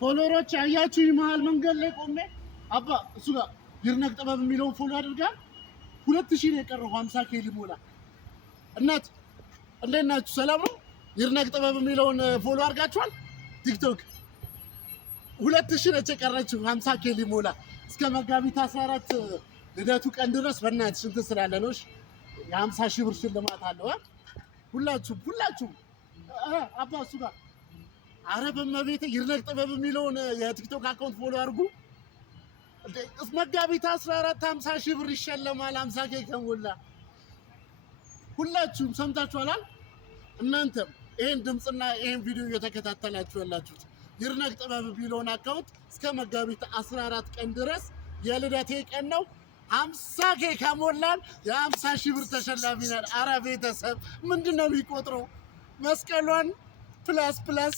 ፎሎወሮች አያችሁ መሀል መንገድ ላይ ቆሜ አባ እሱ ጋር ይርነቅ ጥበብ የሚለውን ፎሎ አድርጋል 2000 ነው የቀረው 50k ሊሞላ እናት እንዴት ናችሁ ሰላም ነው ይርነቅ ጥበብ የሚለውን ፎሎ አድርጋችኋል ቲክቶክ 2000 ነች የቀረችው 50k ሊሞላ እስከ መጋቢት 14 ልደቱ ቀን ድረስ በእናትሽ እንትን ስላለ ነው የ50,000 ብር ሽልማት አለው ሁላችሁም አባ እሱ ጋር አረ በመቤት ይርነቅ ጥበብ የሚለውን የቲክቶክ አካውንት ፎሎ አድርጉ መጋቢት 14 50,000 ብር ይሸለማል 50k ከሞላ ሁላችሁም ሰምታችኋል እናንተም ይሄን ድምጽና ይሄን ቪዲዮ እየተከታተላችሁ ያላችሁት ይርነቅ ጥበብ የሚለውን አካውንት እስከ መጋቢት 14 ቀን ድረስ የልደቴ ቀን ነው 50k ከሞላን የ50,000 ብር ተሸላሚ ነን አረ ቤተሰብ ምንድነው የሚቆጥረው መስቀሏን ፕላስ